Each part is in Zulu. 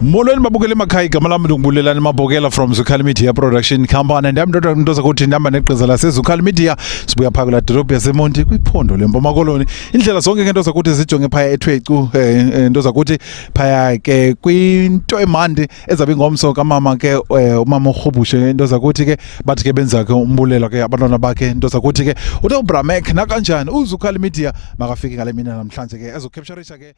Molweni babukele emakhaya igama lami ngibulelani Mabokela from Zukhali Media Production Company and Dr. Ntoza kuthi ndihamba neqhiza laseZukhali Media sibuya phaka la dolophu yaseMonti kwiphondo leMpuma Koloni indlela zonke ngento zakuthi zijonge phaya eThwecu into zakuthi phaya ke kwinto emandi ezabe ingomso kamama ke umama uRhubushe into zakuthi ke bathi ke benza ke umbulela ke abantwana bakhe into zakuthi ke uTo Bramek na kanjani uZukhali Media makafike ngale mina namhlanje ke ezocapture ke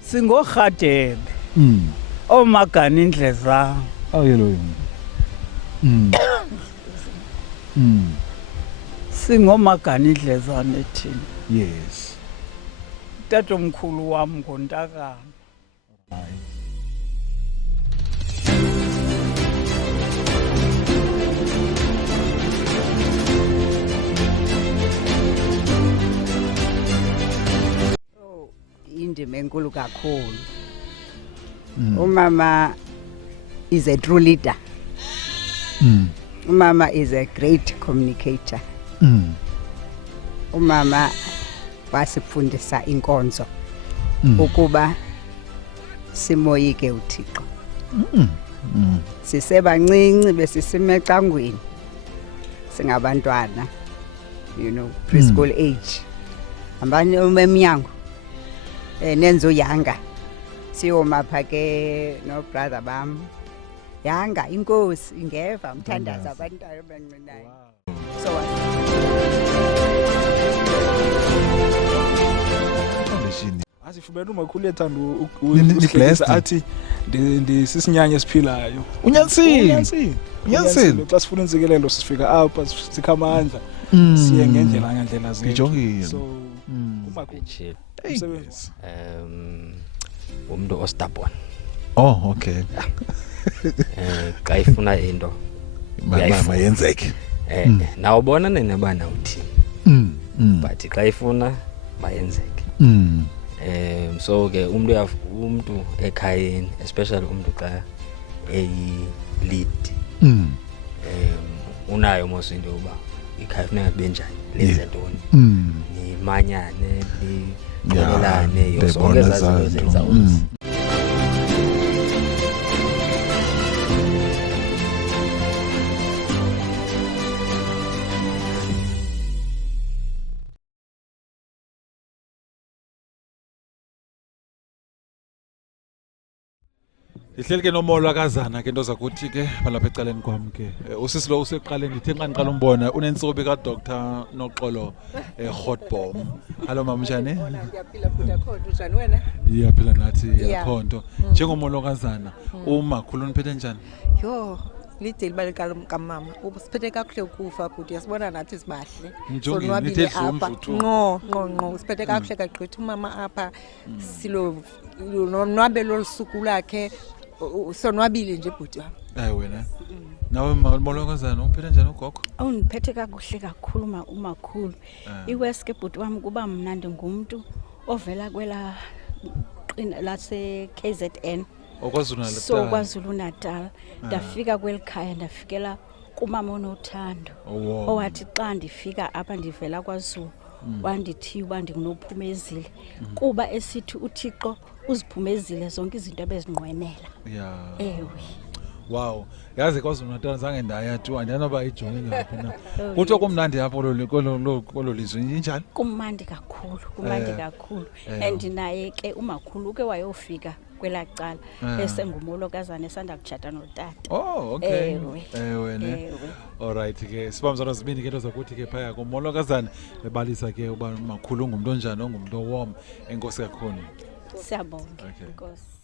Singorhadebe omagana indleza awuyelo singomagana indlezane thina yes tatomkhulu wami ngoNtakana indima enkulu kakhulu. Umama is a true leader. Umama is a great communicator. Umama wasifundisa inkonzo ukuba simoyike uThixo. Sisebancinci besisimecangweni singabantwana, preschool age. Abanye umemnyango nenzo yanga siyoma phake no brother bam yanga inkosi ingeva umthandaza abantwana abancinane so asifumene umakhulu ethanda ukuhlekisa athi ndisisinyanya esiphilayo unyanisile xa sifuna intsikelelo sifika apha sikha amandla siye ngendlela zethu so umakhulu umuntu ostubborn. Oh okay. Xa ifuna into mayenzeke. Nawubona nenabana uthi. But xa ifuna mayenzeke. So ke umuntu ekhayeni especially umuntu xa lead. Unayo mos into yoba ikhaya funeka kube njani lenze ntoni. Nimanyane bonelane yonke zazinto zenza umzi. Ihleli ke nomolo akazana ke into zakuthi ke balapha ecaleni kwami ke usisi lo useqaleni ngithe xa ngiqala umbona unentsobi ka Dr. Noxolo Hotbom. Hello mama njani? Ngiyaphila futhi khona njani wena? Iyaphila nathi yakhonto. Njengomolo akazana umakhulu uniphethe njani? Yo lideli balika kamama ubusiphethe kakuhle ukufa futhi yasibona nathi sibahle sonwabile apha no usiphethe kakuhle kagqitha umama apha silo nonwabelo lusuku lakhe sonwabile nje bhuti wami. Hayi wena nawe molokazana uphethe njani ugogo? Awuniphethe kakuhle kakhulu umakhulu. Iweske bhuti wami kuba mnandi ngumuntu ovela kwela qina lase KZN KwaZulu Natal. Ndafika kwelikhaya ndafikela kumama onothando owathi xa ndifika apha ndivela kwaZulu wandithi uba ndingunophumezile kuba esithi uThixo uziphumezile zonke izinto ebezinqwenela. Ewe. Wow. Yazi KwaZulu Natal zange ndaya tu andiyanoba ijonge ngaphi na. Kuthiwa kumnandi apho lo lizwe njani? Kumnandi kakhulu. And naye ke umakhulu ke wayofika kwela cala esengumolokazana esanda kutshata notata. Oh okay. Ewe ne. Alright ke sibamzana zibini ke into zakuthi ke phaya komolokazana bebalisa ke uba umakhulu ungumuntu onjani ongumuntu warm enkosi kakhulu. Siyabonga. Inkosi.